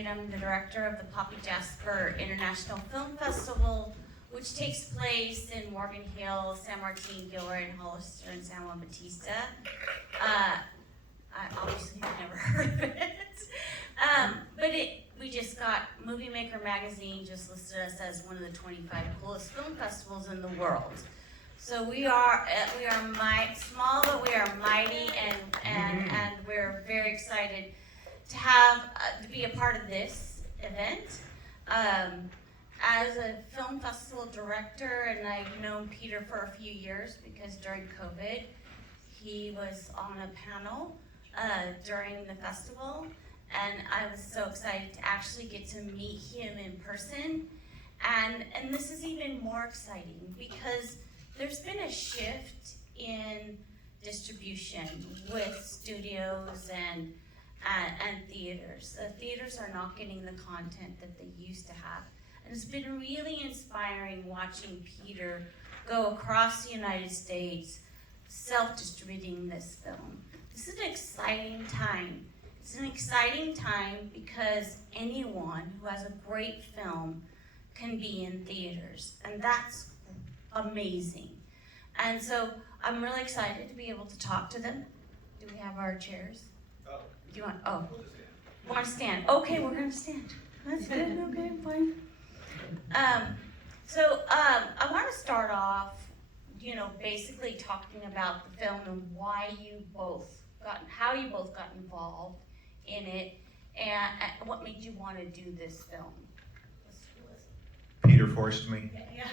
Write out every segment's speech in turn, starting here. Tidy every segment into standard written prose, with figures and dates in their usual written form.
Pruneyard. I'm the director of the Poppy Jasper International Film Festival, which takes place in Morgan Hill, San Martin, Gilroy, and Hollister, and San Juan Bautista. I obviously have never heard of it. But we just got Movie Maker magazine just listed us as one of the 25 coolest film festivals in the world. So we are small, but we are mighty, and we're very excited to have to be a part of this event. As a film festival director, and I've known Peter for a few years because during COVID, he was on a panel during the festival, and I was so excited to actually get to meet him in person. And this is even more exciting because there's been a shift in distribution with studios and theaters. The theaters are not getting the content that they used to have. And it's been really inspiring watching Peter go across the United States self-distributing this film. This is an exciting time. It's an exciting time because anyone who has a great film can be in theaters, and that's amazing. And so I'm really excited to be able to talk to them. Do we have our chairs? Oh. Do you want, We'll just stand. want to stand? Okay, we're gonna stand. That's good, okay, fine. I want to start off, basically talking about the film and how you both got involved in it, and what made you want to do this film. Peter forced me. Yeah.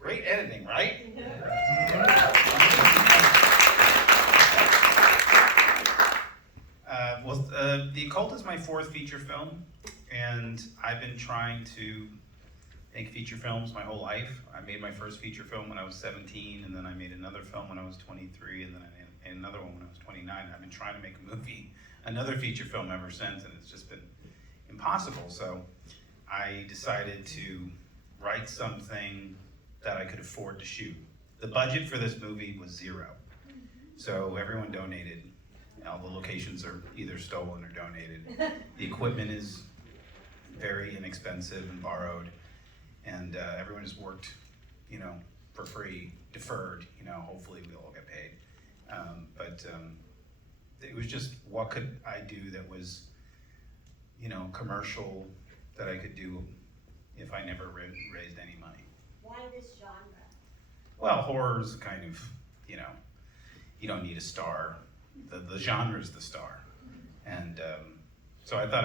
Great editing, right? The Occult is my fourth feature film, and I've been trying to make feature films my whole life. I made my first feature film when I was 17, and then I made another film when I was 23, and then I made another one when I was 29. I've been trying to make another feature film ever since, and it's just been impossible. So I decided to write something that I could afford to shoot. The budget for this movie was $0. So everyone donated. All the locations are either stolen or donated. The equipment is very inexpensive and borrowed. And everyone has worked, for free, deferred, hopefully we'll all get paid. But it was just, what could I do that was, commercial, that I could do if I never raised any money. Why this genre? Well, horror is kind of, you don't need a star. The genre is the star. And so I thought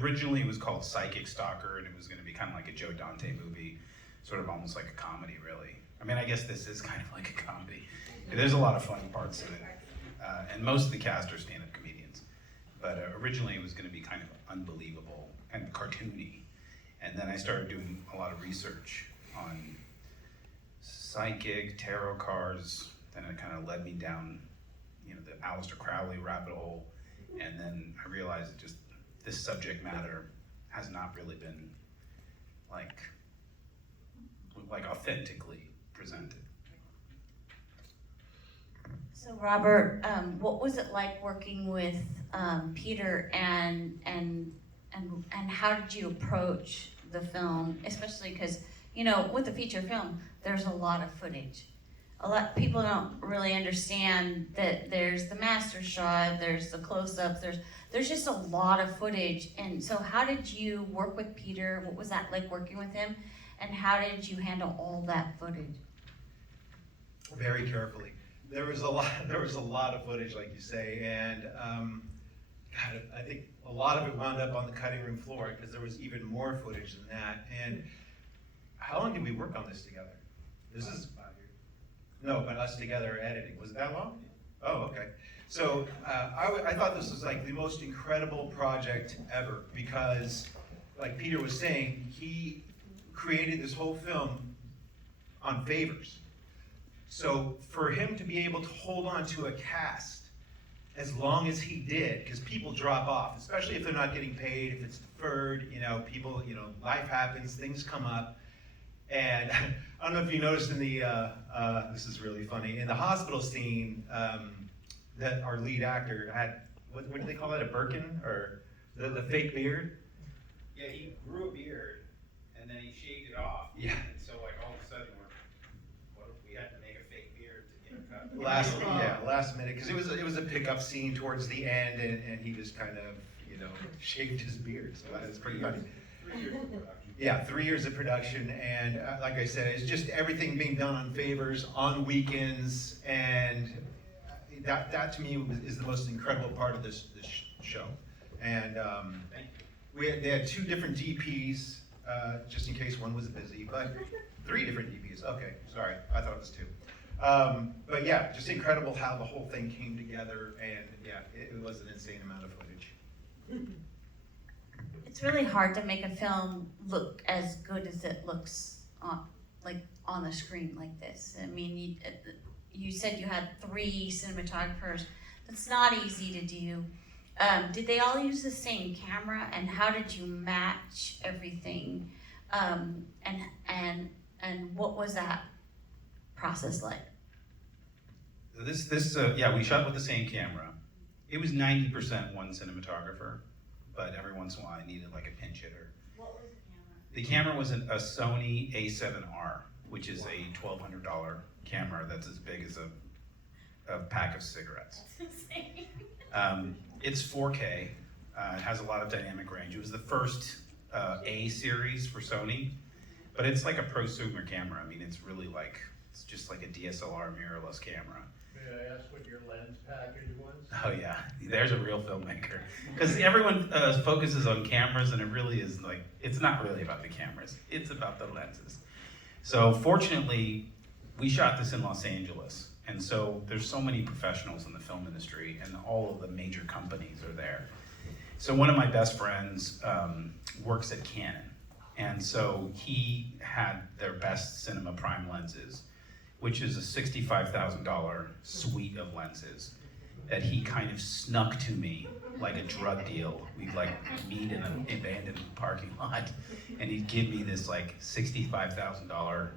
originally it was called Psychic Stalker, and it was gonna be kind of like a Joe Dante movie, sort of almost like a comedy, really. I mean, I guess this is kind of like a comedy. There's a lot of funny parts in it. And most of the cast are stand-up comedians. But originally it was gonna be kind of unbelievable and cartoony. And then I started doing a lot of research on psychic, tarot cards, then it kind of led me down, the Aleister Crowley rabbit hole. And then I realized that just this subject matter has not really been like authentically presented. So Robert, what was it like working with Peter, and how did you approach the film, especially because with a feature film there's a lot of footage. A lot of people don't really understand that there's the master shot, there's the close-ups, there's just a lot of footage. And so how did you work with Peter? What was that like working with him? And how did you handle all that footage? Very carefully. There was a lot of footage, like you say, and I think a lot of it wound up on the cutting room floor because there was even more footage than that. And how long did we work on this together? This is 5 years. No, but us together editing. Was it that long? Oh, okay. So I thought this was like the most incredible project ever because, like Peter was saying, he created this whole film on favors. So for him to be able to hold on to a cast as long as he did, because people drop off, especially if they're not getting paid, if it's deferred, people, life happens, things come up. And I don't know if you noticed in the, this is really funny, in the hospital scene, that our lead actor what do they call that, a Birkin, or the fake beard? Yeah, he grew a beard, and then he shaved it off. Yeah. And so like all of a sudden we had to make a fake beard to get a cut. Last minute, because it was a pickup scene towards the end, and he just kind of, shaved his beard, so it's pretty funny. 3 years of production. Yeah, 3 years of production, and like I said, it's just everything being done on favors, on weekends, and that to me is the most incredible part of this show. And they had 2 different DPs, just in case one was busy, but 3 different DPs. Okay, sorry, I thought it was 2. But yeah, just incredible how the whole thing came together, and yeah, it was an insane amount of footage. It's really hard to make a film look as good as it looks on the screen like this. I mean, you said you had 3 cinematographers. That's not easy to do. Did they all use the same camera, and how did you match everything? And what was that process like? Yeah, we shot with the same camera. It was 90% one cinematographer, but every once in a while I needed like a pinch hitter. What was the camera? The camera was a Sony A7R, which is a $1,200 camera that's as big as a pack of cigarettes. That's insane. It's 4K. It has a lot of dynamic range. It was the first A series for Sony, but it's like a prosumer camera. I mean, it's just like a DSLR mirrorless camera. May I ask what your lens package was? Oh yeah, there's a real filmmaker. Because everyone focuses on cameras, and it really is it's not really about the cameras. It's about the lenses. So fortunately, we shot this in Los Angeles. And so there's so many professionals in the film industry, and all of the major companies are there. So one of my best friends works at Canon. And so he had their best Cinema Prime lenses, which is a $65,000 suite of lenses that he kind of snuck to me like a drug deal. We'd meet in an abandoned parking lot, and he'd give me this $65,000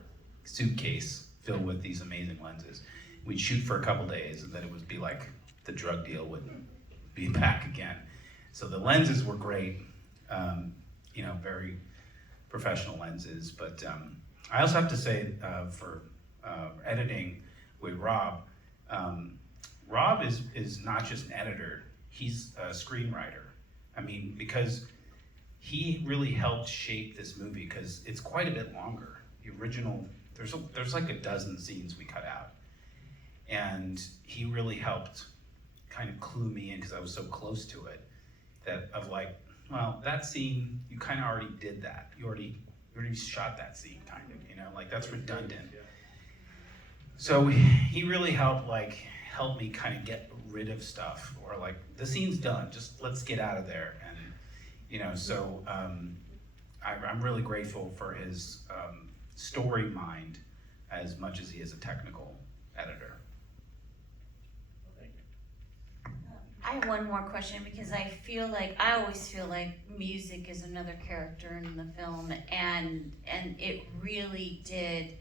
suitcase filled with these amazing lenses. We'd shoot for a couple days, and then it would be like the drug deal would be back again. So the lenses were great, very professional lenses. But I also have to say for editing with Rob, Rob is not just an editor, he's a screenwriter. I mean, because he really helped shape this movie, because it's quite a bit longer. The original, there's like a dozen scenes we cut out. And he really helped kind of clue me in, because I was so close to it, that scene, you kind of already did that. You already shot that scene, kind of, that's redundant. So he really helped me kind of get rid of stuff, or the scene's done, just let's get out of there. And, so I'm really grateful for his story mind as much as he is a technical editor. I have one more question, because I always feel like music is another character in the film, and it really did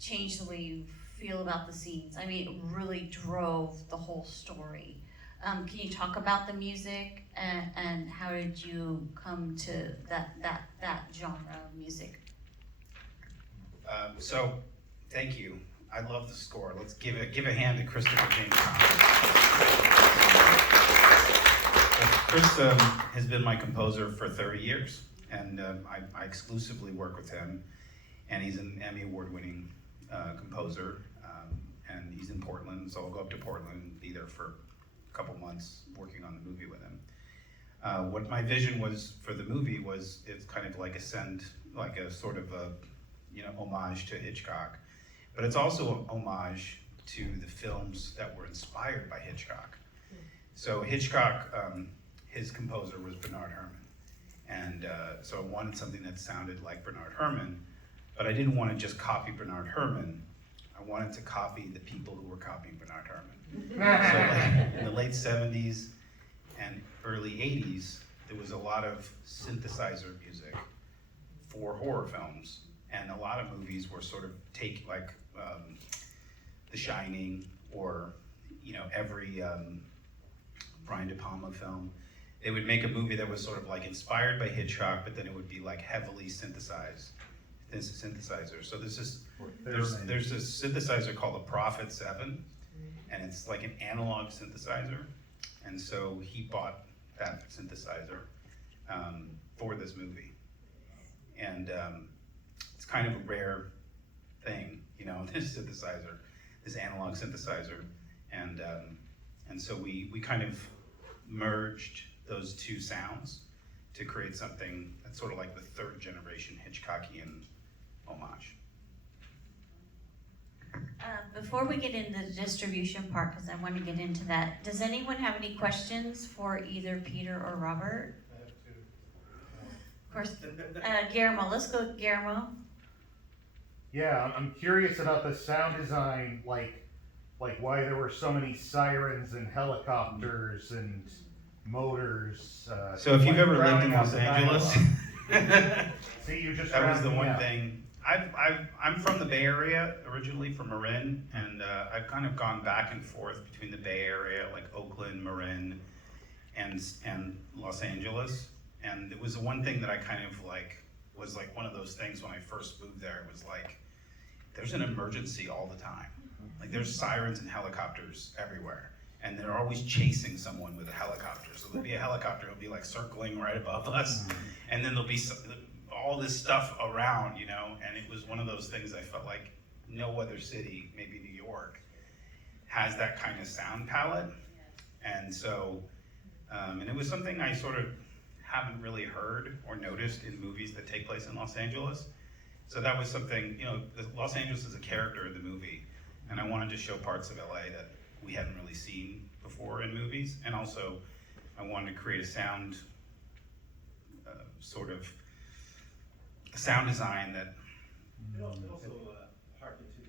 change the way you feel about the scenes. I mean, it really drove the whole story. Can you talk about the music, and how did you come to that genre of music? So, thank you. I love the score. Let's give a hand to Christopher James Thomas. Chris has been my composer for 30 years, and I exclusively work with him, and he's an Emmy award-winning composer, and he's in Portland, so I'll go up to Portland and be there for a couple months working on the movie with him. What my vision was for the movie was, it's kind of like a sort of a homage to Hitchcock, but it's also an homage to the films that were inspired by Hitchcock. So Hitchcock, his composer was Bernard Herrmann, and so I wanted something that sounded like Bernard Herrmann, but I didn't want to just copy Bernard Herrmann. I wanted to copy the people who were copying Bernard Herrmann. So in the late 70s and early 80s, there was a lot of synthesizer music for horror films, and a lot of movies were sort of The Shining, or every Brian De Palma film. They would make a movie that was sort of like inspired by Hitchcock, but then it would be like heavily synthesized. This is synthesizer. So there's this synthesizer called the Prophet 7, and it's like an analog synthesizer. And so he bought that synthesizer for this movie. And it's kind of a rare thing, you know, this synthesizer, this analog synthesizer. And so we kind of merged those two sounds to create something that's sort of like the third generation Hitchcockian homage. Before we get into the distribution part, because I want to get into that, does anyone have any questions for either Peter or Robert? I have to. Of course, Guillermo, let's go Guillermo. Yeah, I'm curious about the sound design, like why there were so many sirens and helicopters and motors. So if you've like ever lived in drowning out Los the Angeles, dialogue. See, you just that was the drowned me one out. thing. I'm from the Bay Area, originally from Marin, and I've kind of gone back and forth between the Bay Area, like Oakland, Marin, and Los Angeles. And it was the one thing that I kind of like, was like one of those things when I first moved there. It was like, there's an emergency all the time. Like there's sirens and helicopters everywhere. And they're always chasing someone with a helicopter. So there'll be a helicopter, it'll be like circling right above us. And then there'll be all this stuff around, you know, and it was one of those things I felt like no other city, maybe New York, has that kind of sound palette. And so, and it was something I sort of haven't really heard or noticed in movies that take place in Los Angeles. So that was something, you know, Los Angeles is a character in the movie, and I wanted to show parts of LA that we hadn't really seen before in movies. And also, I wanted to create a sound, sort of, a sound design that. It also harkened to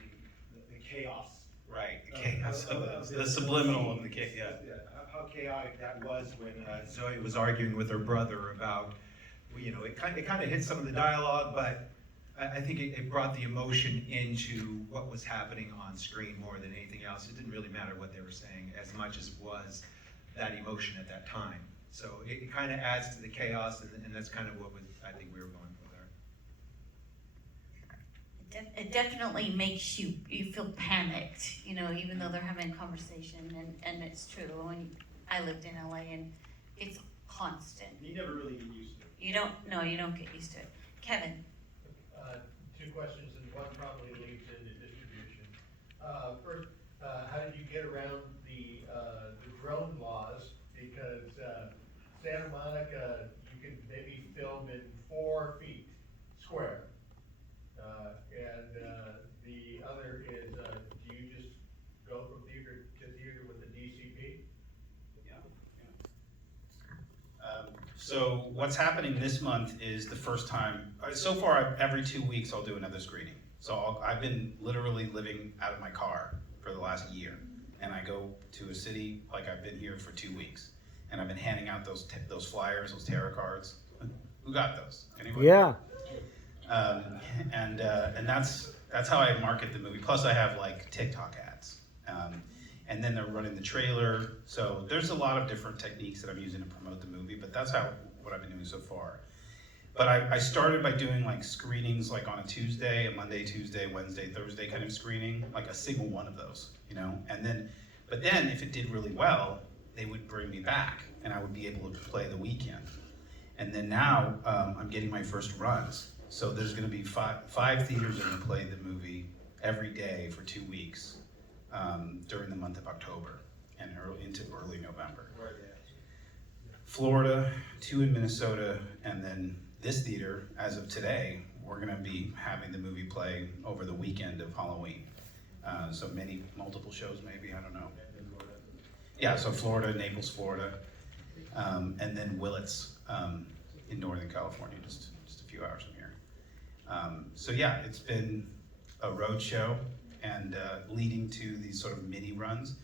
the chaos. Right, the chaos of the subliminal of the chaos, yeah. How chaotic that was when Zoe was arguing with her brother about, you know, it kind of hit some of the dialogue, but I think it brought the emotion into what was happening on screen more than anything else. It didn't really matter what they were saying as much as it was that emotion at that time. So it kind of adds to the chaos, and that's kind of what I think we were going for there. It definitely makes you feel panicked, you know, even though they're having a conversation, and it's true. When I lived in LA, and it's constant. You never really get used to it. You don't get used to it. Kevin. Two questions, and one probably leads into distribution. First, how did you get around the drone laws? Because Santa Monica, you can maybe film in 4 feet square. And the other is, do you just go from theater to theater with the DCP? So what's happening this month is the first time, so far every 2 weeks I'll do another screening. So I've been literally living out of my car for the last year. And I go to a city, like I've been here for 2 weeks. And I've been handing out those flyers, those tarot cards. Who got those? Anybody? Yeah. And that's how I market the movie. Plus I have like TikTok ads. And then they're running the trailer. So there's a lot of different techniques that I'm using to promote the movie, but that's what I've been doing so far. But I started by doing like screenings like on a Tuesday, a Monday, Tuesday, Wednesday, Thursday kind of screening, like a single one of those, you know? But then if it did really well, they would bring me back and I would be able to play the weekend. And then now I'm getting my first runs. So there's gonna be five theaters that are gonna play the movie every day for 2 weeks during the month of October and into early November. Where are they at? Florida, 2 in Minnesota, and then this theater, as of today, we're gonna be having the movie play over the weekend of Halloween. So multiple shows maybe, I don't know. Yeah, so Florida, Naples, Florida, and then Willits in Northern California, just a few hours from here. So yeah, it's been a road show and leading to these sort of mini runs.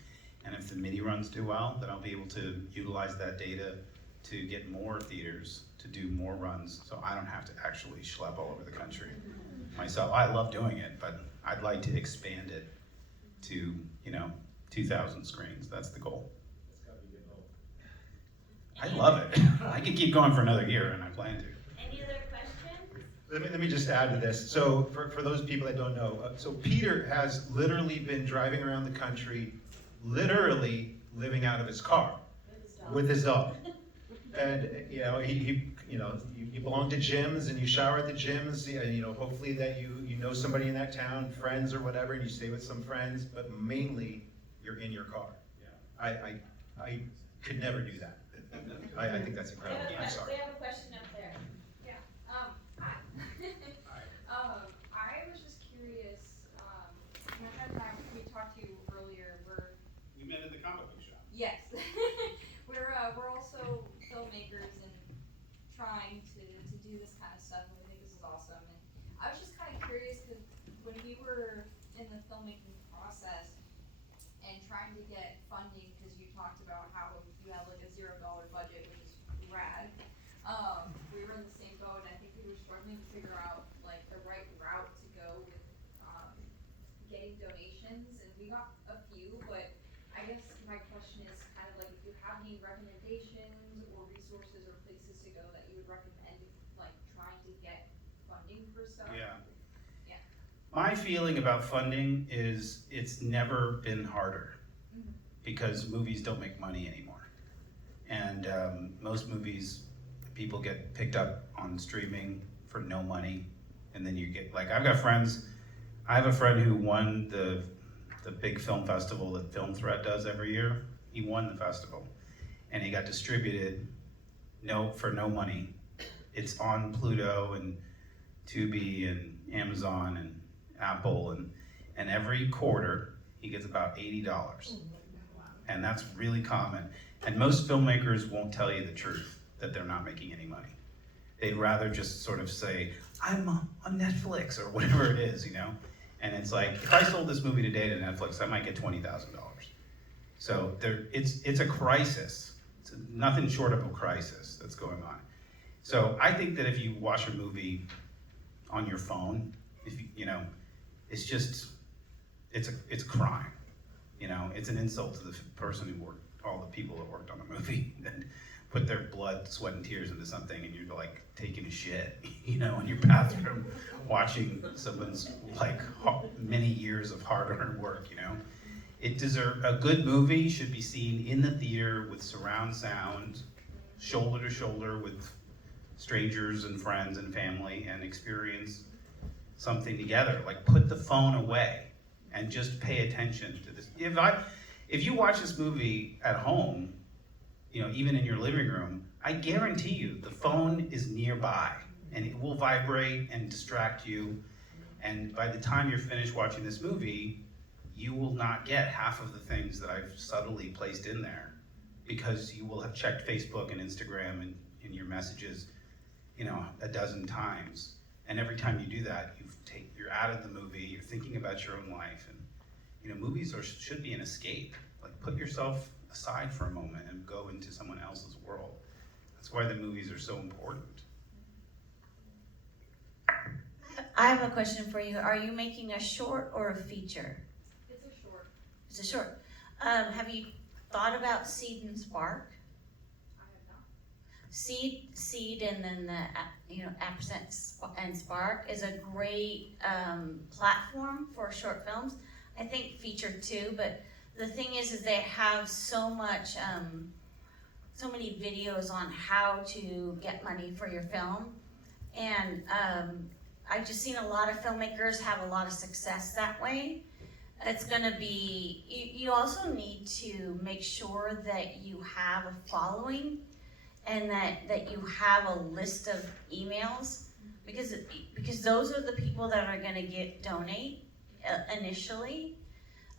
And if the mini runs do well, then I'll be able to utilize that data to get more theaters to do more runs, so I don't have to actually schlep all over the country myself. I love doing it, but I'd like to expand it to, 2,000 screens. That's the goal. That's gotta be good hope. I love it. I could keep going for another year, and I plan to. Any other questions? Let me just add to this. So for those people that don't know, so Peter has literally been driving around the country, literally living out of his car with his dog. And you know, you belong to gyms and you shower at the gyms. And, you know, hopefully that you know somebody in that town, friends or whatever, and you stay with some friends. But mainly, you're in your car. Yeah. I could never do that. I think that's incredible. I'm sorry. We have a question up there. I was just curious, my friend and I, we talked to you earlier, We met at the comic book shop. yes, we're also filmmakers and trying to do this kind of stuff, and we think this is awesome, and I was just kind of curious, because when we were in the filmmaking process and trying to get funding, because you talked about how you have like a $0 budget, which is rad, we were in the same boat, and I think we were struggling to figure out like the right route to go with getting donations, and we got a few, but I guess my question is kind of like, if you have any recommendations or resources or places to go that you would recommend, like trying to get funding for stuff? Yeah. Yeah. My feeling about funding is it's never been harder because movies don't make money anymore. And most movies, people get picked up on streaming for no money. And then you get, like, I have a friend who won the big film festival that Film Threat does every year. He won the festival. And he got distributed for no money. It's on Pluto and Tubi and Amazon and Apple, and every quarter he gets about $80. And that's really common. And most filmmakers won't tell you the truth, that they're not making any money. They'd rather just sort of say, I'm on Netflix or whatever it is, you know? And it's like, if I sold this movie today to Netflix, I might get $20,000. So it's a crisis. It's nothing short of a crisis that's going on. So I think that if you watch a movie on your phone, it's just, it's a crime. You know, it's an insult to the person who worked, all the people that worked on the movie and put their blood, sweat, and tears into something, and you're like taking a shit, in your bathroom, watching someone's like many years of hard-earned work. A good movie should be seen in the theater with surround sound, shoulder to shoulder with strangers and friends and family, and experience something together. Like, put the phone away and just pay attention to this. If you watch this movie at home, even in your living room, I guarantee you the phone is nearby and it will vibrate and distract you. And by the time you're finished watching this movie, you will not get half of the things that I've subtly placed in there, because you will have checked Facebook and Instagram and in your messages, a dozen times. And every time you do that, you're out of the movie, you're thinking about your own life. And movies should be an escape. Like, put yourself aside for a moment and go into someone else's world. That's why the movies are so important. I have a question for you. Are you making a short or a feature? It's a short. It's a short. Have you thought about Seed and Spark? I have not. Seed, and then the ampersand and Spark is a great platform for short films. I think feature too, but the thing is they have so much, so many videos on how to get money for your film, and I've just seen a lot of filmmakers have a lot of success that way. It's gonna be, you also need to make sure that you have a following and that you have a list of emails, because those are the people that are gonna donate initially,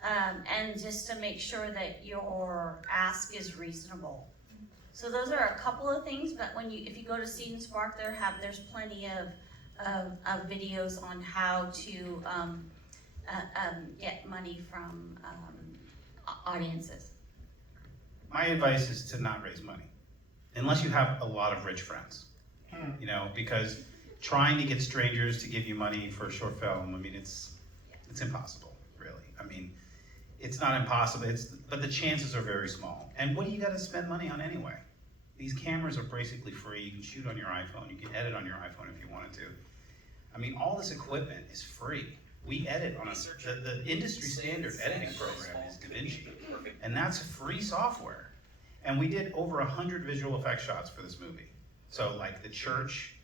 and just to make sure that your ask is reasonable. So those are a couple of things, but if you go to Seed and Spark, there's plenty of videos on how to get money from audiences. My advice is to not raise money, unless you have a lot of rich friends. Because trying to get strangers to give you money for a short film, it's impossible, really. It's not impossible, but the chances are very small. And what do you got to spend money on anyway? These cameras are basically free. You can shoot on your iPhone. You can edit on your iPhone if you wanted to. I mean, all this equipment is free. We edit on the industry standard editing program is DaVinci, and that's free software. And we did over 100 visual effects shots for this movie. So like the church,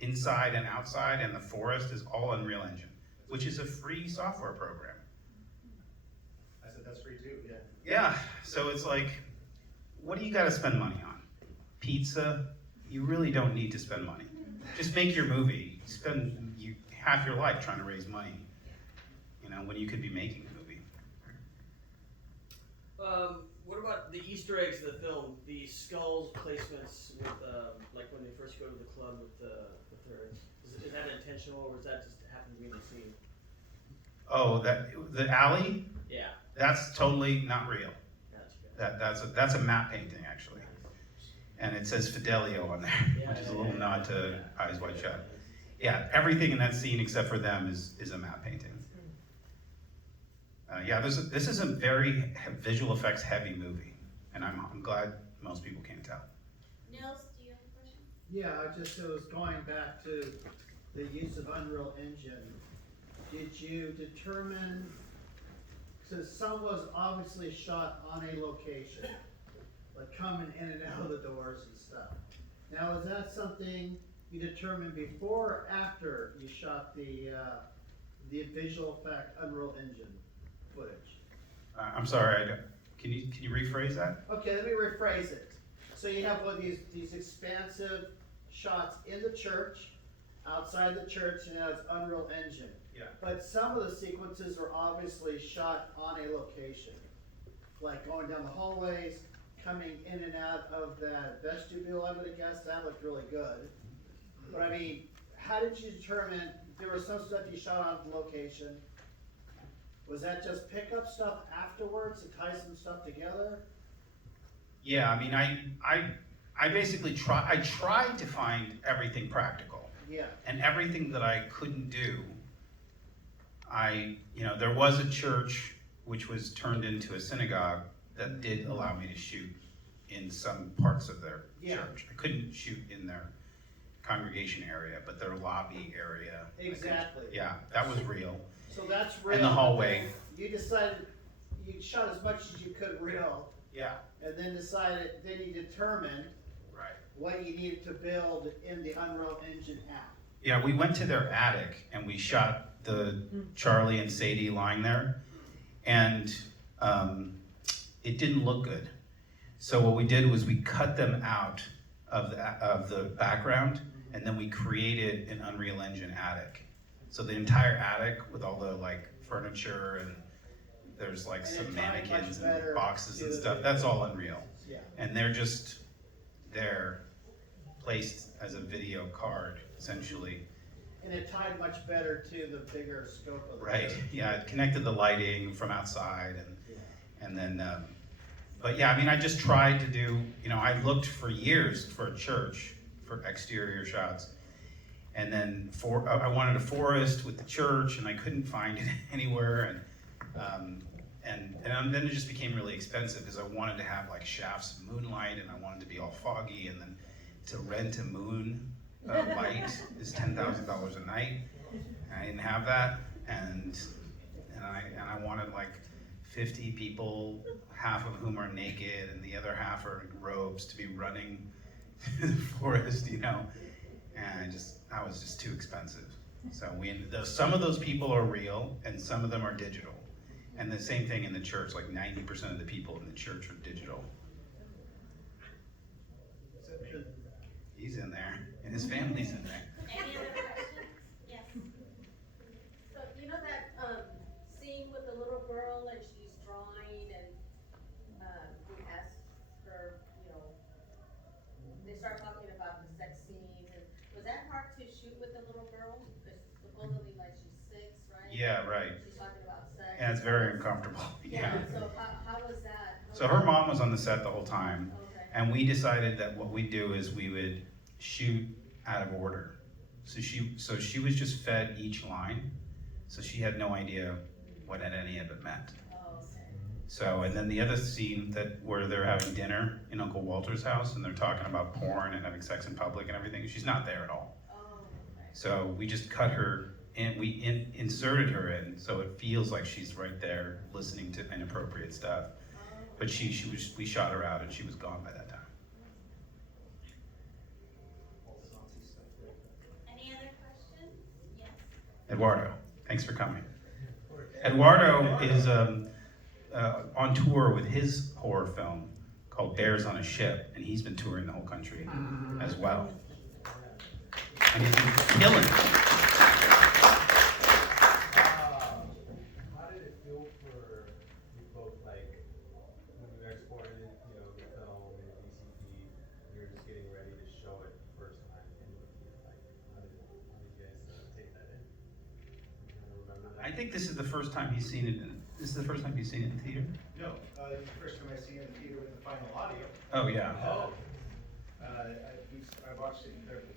inside and outside, and the forest is all Unreal Engine, which is a free software program. I said that's free too, yeah. Yeah, so it's like, what do you gotta spend money on? Pizza? You really don't need to spend money. Just make your movie. Spend half your life trying to raise money, when you could be making a movie. What about the Easter eggs of the film? The skulls placements with, like when they first go to the club with her. Is that intentional, or was that just happen to be in the scene? Oh, the alley? Yeah. That's totally not real. That's good. That's a matte painting actually, and it says Fidelio on there, which is a little nod to Eyes Wide Shut. Yeah, everything in that scene except for them is a matte painting. This is a very visual effects heavy movie, and I'm glad most people can't tell. Nils, do you have a question? Yeah, it was going back to the use of Unreal Engine. Did you determine, because some was obviously shot on a location, like coming in and out of the doors and stuff. Now, is that something you determined before or after you shot the visual effect Unreal Engine footage? I'm sorry, can you rephrase that? Okay, let me rephrase it. So you have one of these expansive shots in the church, outside the church, and now it's Unreal Engine. Yeah. But some of the sequences are obviously shot on a location, like going down the hallways, coming in and out of that vestibule. I would have guessed that looked really good. But I mean, how did you determine there was some stuff you shot on location? Was that just pick up stuff afterwards to tie some stuff together? Yeah, I mean, I basically tried to find everything practical. Yeah. And everything that I couldn't do, there was a church which was turned into a synagogue that did allow me to shoot in some parts of their church. I couldn't shoot in their congregation area, but their lobby area. Exactly. Yeah, that was real. So that's real. And the hallway. You decided, you shot as much as you could real, Yeah. and then you determined Right. what you needed to build in the Unreal Engine app. Yeah, we went to their attic and we shot the Charlie and Sadie lying there, and it didn't look good. So what we did was we cut them out of the background, and then we created an Unreal Engine attic. So the entire attic with all the furniture, and there's And some it tied mannequins much better and boxes and to stuff. the- That's all Unreal. Yeah. And they're just there, placed as a video card, essentially. And it tied much better to the bigger scope of the. Right, yeah, it connected the lighting from outside, and then, but yeah, I mean, I just tried to do, I looked for years for a church, for exterior shots. And then I wanted a forest with the church, and I couldn't find it anywhere, and then it just became really expensive because I wanted to have shafts of moonlight, and I wanted to be all foggy, and then to rent a moon light is $10,000 a night. And I didn't have that, and I wanted 50 people, half of whom are naked, and the other half are in robes, to be running through the forest, and that was just too expensive. So some of those people are real, and some of them are digital. And the same thing in the church, 90% of the people in the church are digital. He's in there, and his family's in there. Any other questions? Yes. So you know that scene with the little girl and she's drawing and he asks her, they start talking about the sex scenes, and was that hard to shoot with the little girl? Because supposedly she's 6, right? Yeah, right. She's talking about sex. And it's very uncomfortable. Yeah, so how was that? So her mom was on the set the whole time, Okay. and we decided that what we'd do is we would shoot out of order. So she was just fed each line, so she had no idea what any of it meant. Oh, okay. So, and then the other scene where they're having dinner in Uncle Walter's house and they're talking about porn and having sex in public and everything, she's not there at all. So we just cut her in, we inserted her in, so it feels like she's right there listening to inappropriate stuff. But we shot her out and she was gone by that time. Any other questions? Yes. Eduardo, thanks for coming. Eduardo is on tour with his horror film called Bears on a Ship, and he's been touring the whole country as well. And he's been killing it. How did it feel for you both, like, when you exported, the film and the DCP, you were just getting ready to show it the first time in the theater, like, how did you guys take that in? You kind of remember that? I think this is the first time he's seen it in theater? No, the first time I seen it in theater with the final audio. Oh, yeah. I watched it in there before.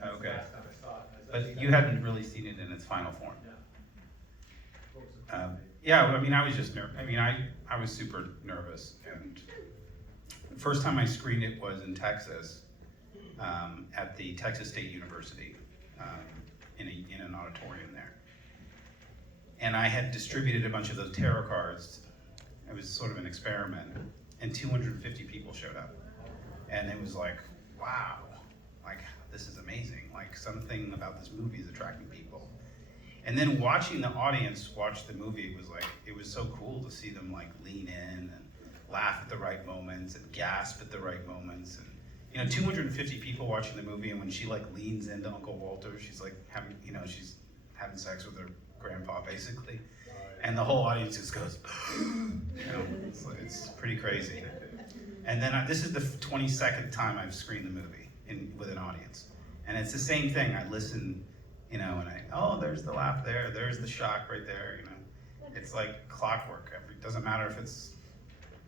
That's Okay. the last time I saw it. But you hadn't really seen it in its final form. No. Yeah, I mean, I was just nervous. I mean, I was super nervous. And the first time I screened it was in Texas, at the Texas State University, in an auditorium there. And I had distributed a bunch of those tarot cards. It was sort of an experiment, and 250 people showed up. And it was like, wow, like, this is amazing. Like, something about this movie is attracting people. And then watching the audience watch the movie it was so cool to see them like lean in and laugh at the right moments and gasp at the right moments. And 250 people watching the movie, and when she like leans into Uncle Walter, she's like she's having sex with her grandpa basically. And the whole audience just goes, it's pretty crazy. And then this is the 22nd time I've screened the movie with an audience. And it's the same thing. I listen, and there's the laugh there, there's the shock right there, It's like clockwork. It doesn't matter if it's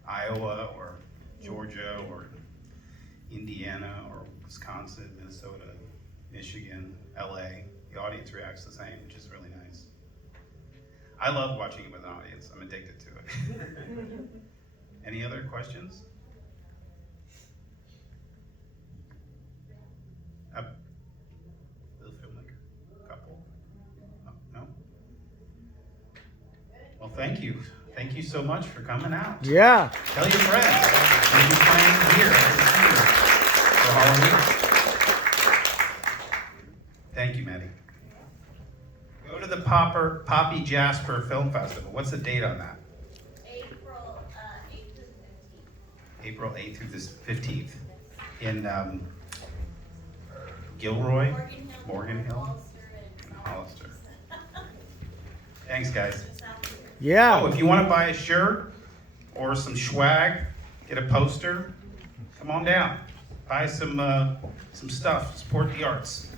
Iowa or Georgia or Indiana or Wisconsin, Minnesota, Michigan, LA. The audience reacts the same, which is really nice. I love watching it with an audience. I'm addicted to it. Any other questions? The filmmaker? Couple? Oh, no? Well, thank you. Thank you so much for coming out. Yeah. Tell your friends. We'll be playing here at the theater for Halloween. Thank you, Maddie. Go to the Poppy Jasper Film Festival. What's the date on that? April 8th through the 15th. April 8th through the 15th in Gilroy, Morgan Hill, and Hollister. Thanks, guys. Yeah. Oh, if you want to buy a shirt or some swag, get a poster, come on down. Buy some stuff. Support the arts.